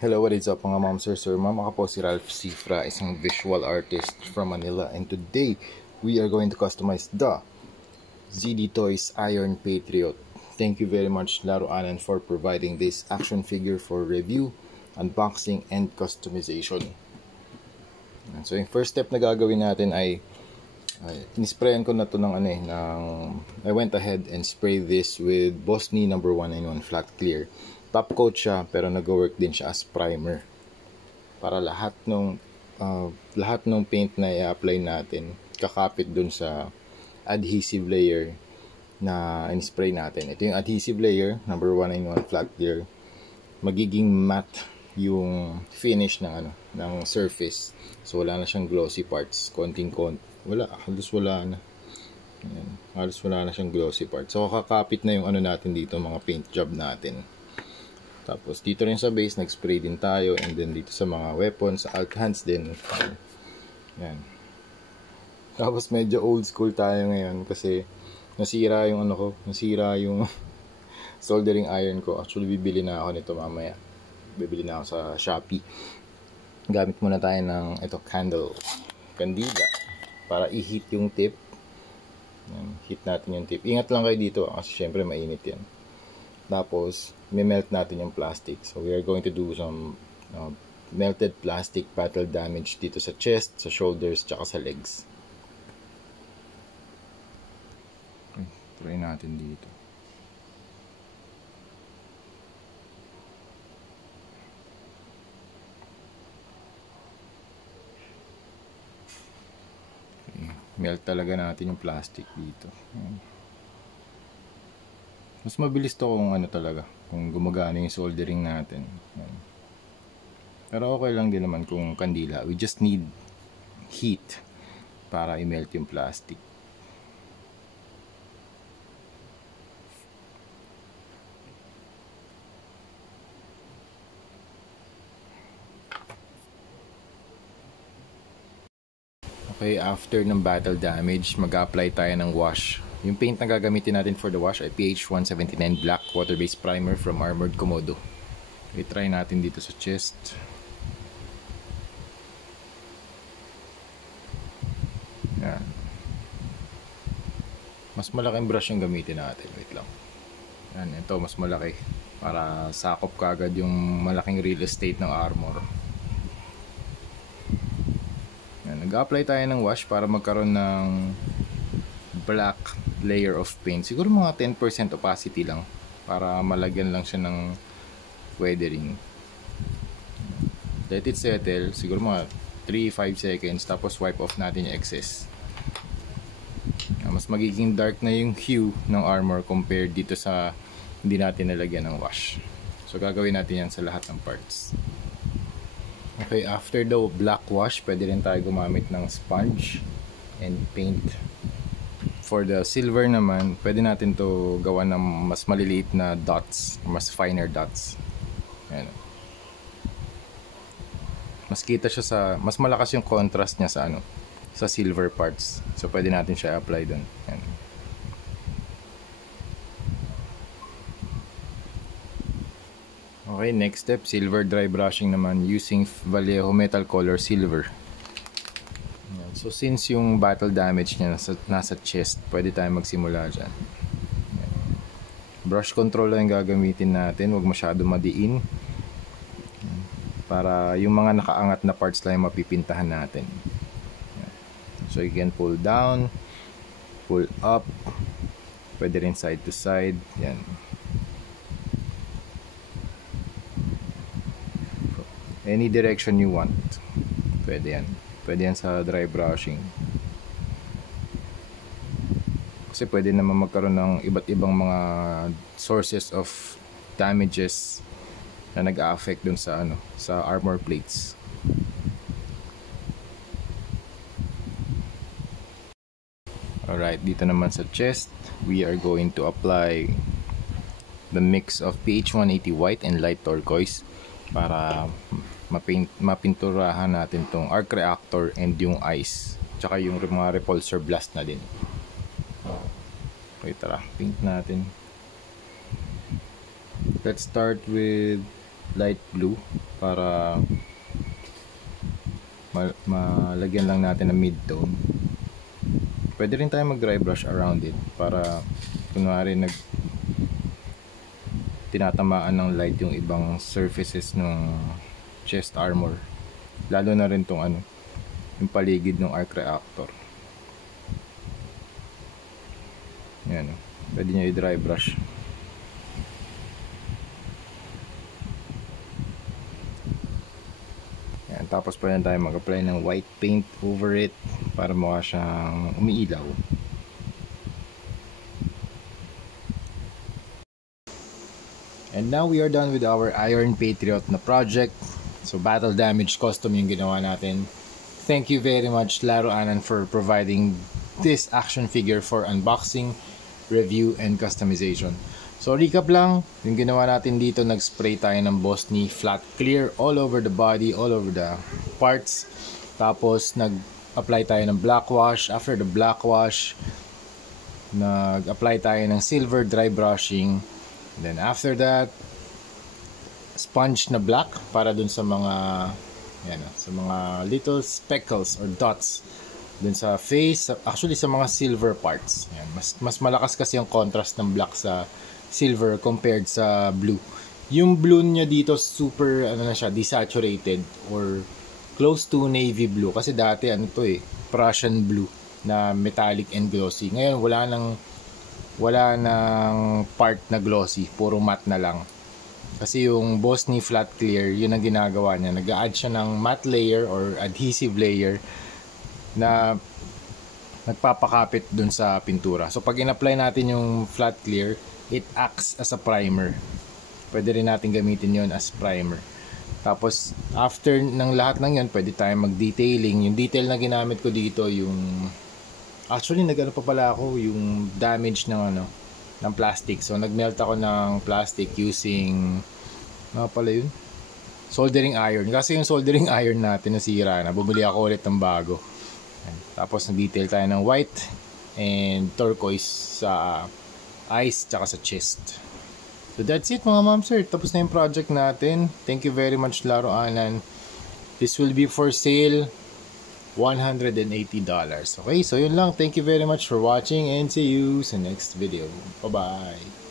Hello, what is up mga ma'am, sir, ma'am? Ako po si Ralph Cifra, isang visual artist from Manila, and today we are going to customize the ZD Toys Iron Patriot. Thank you very much Laruanan for providing this action figure for review, unboxing, and customization. So yung first step na gagawin natin ay inisprayan ko na to ng I went ahead and sprayed this with Bosni No. 191 flat clear. Top coat siya pero nag-work din siya as primer para lahat ng paint na i-apply natin kakapit dun sa adhesive layer na in-spray natin. Ito yung adhesive layer No. 191 flat clear. Magiging matte yung finish ng surface. So wala na siyang glossy parts. Halos wala na. Ayan, halos wala na siyang glossy parts. So kakapit na yung natin dito, mga paint job natin. Tapos dito rin sa base nag-spray din tayo, and then dito sa mga weapons, sa alt hands din. Yan. Tapos medyo old school tayo ngayon kasi nasira yung soldering iron ko. Actually bibili na ako nito mamaya. Bibili na ako sa Shopee. Gamit muna tayo ng kandila para i-heat yung tip. Yan, heat natin yung tip. Ingat lang kayo dito kasi syempre mainit yan. Tapos melt natin yung plastic. So we are going to do some melted plastic battle damage dito sa chest, sa shoulders, tsaka sa legs. Okay, try natin dito. Okay, melt talaga natin yung plastic dito. Mas mabilis to kung gumagana yung soldering natin. Pero okay lang din naman kung kandila. We just need heat para i-melt yung plastic. Okay, after ng battle damage, mag-apply tayo ng wash. Yung paint na gagamitin natin for the wash ay PH 179 Black Water-Based Primer from Armored Komodo. I-try natin dito sa chest. Yan. Mas malaking brush yung gamitin natin. Wait lang. Yan, ito mas malaki. Para sakop kagad yung malaking real estate ng armor. Yan, nag-apply tayo ng wash para magkaroon ng black layer of paint. Siguro mga 10% opacity lang para malagyan lang siya ng weathering. Let it settle. Siguro mga 3-5 seconds. Tapos wipe off natin yung excess. Mas magiging dark na yung hue ng armor compared dito sa hindi natin nalagyan ng wash. So gagawin natin yan sa lahat ng parts. Okay, after the black wash, pwede rin tayo gumamit ng sponge and paint. For the silver naman, pwede natin to gawa ng mas maliliit na dots, mas finer dots. Ayan. Mas kita siya mas malakas yung contrast niya sa silver parts. So pwede natin siya apply doon. Ayan. Okay, next step, silver dry brushing naman using Vallejo Metal Color Silver. So since yung battle damage niya nasa chest, pwede tayo magsimula dyan. Brush control lang yung gagamitin natin, huwag masyado madiin. Para yung mga nakaangat na parts lang yung mapipintahan natin. So you can pull down, pull up, pwede rin side to side. Yan. Any direction you want, pwede yan. Pwede yan sa dry brushing. Kasi pwede naman magkaroon ng iba't ibang mga sources of damages na nag-a-affect dun sa sa armor plates. Alright, dito naman sa chest, we are going to apply the mix of PH 180 white and light turquoise para mapinturahan natin tong arc reactor and yung eyes, tsaka yung mga repulsor blast na din. Okay, tara, paint natin. Let's start with light blue para malagyan lang natin ng mid-tone. Pwede rin tayo mag dry brush around it para kunwari tinatamaan ng light yung ibang surfaces ng chest armor, lalo na rin tong yung paligid ng arc reactor. Yan, pwede nyo i-dry brush. Yan, tapos pwede tayo mag-apply ng white paint over it para mukha siyang umiilaw. And now we are done with our Iron Patriot na project. So battle damage custom yung ginawa natin. Thank you very much Laro Anan for providing this action figure for unboxing, review, and customization. So recap lang, yung ginawa natin dito, nag-spray tayo ng Boss Knee flat clear all over the body, all over the parts. Tapos nag-apply tayo ng black wash. After the black wash, nag-apply tayo ng silver dry brushing. And then after that, sponge na black para dun sa mga sa mga little speckles or dots dun sa face, actually sa mga silver parts. Yan, mas malakas kasi yung contrast ng black sa silver compared sa blue. Yung blue niya dito super na siya, desaturated or close to navy blue kasi dati Prussian blue na metallic and glossy. Ngayon wala nang part na glossy, puro matte na lang. Kasi yung Boss Knee flat clear, yun ang ginagawa niya. Nag-a-add siya ng matte layer or adhesive layer na nagpapakapit dun sa pintura. So pag in-apply natin yung flat clear, it acts as a primer. Pwede rin natin gamitin yon as primer. Tapos after ng lahat ng yon, pwede tayong mag-detailing. Yung detail na ginamit ko dito, yung actually nag-ano pa pala ako, yung damage ng ng plastic. So nagmelt ako ng plastic using soldering iron. Kasi yung soldering iron natin nasira na, bumili ako ulit ng bago. Tapos nag-detail tayo ng white and turquoise sa eyes tsaka sa chest. So that's it mga ma'am sir. Tapos na yung project natin. Thank you very much Laro Anan. This will be for sale $180. Okay, so yun lang. Thank you very much for watching and see you sa next video. Bye-bye.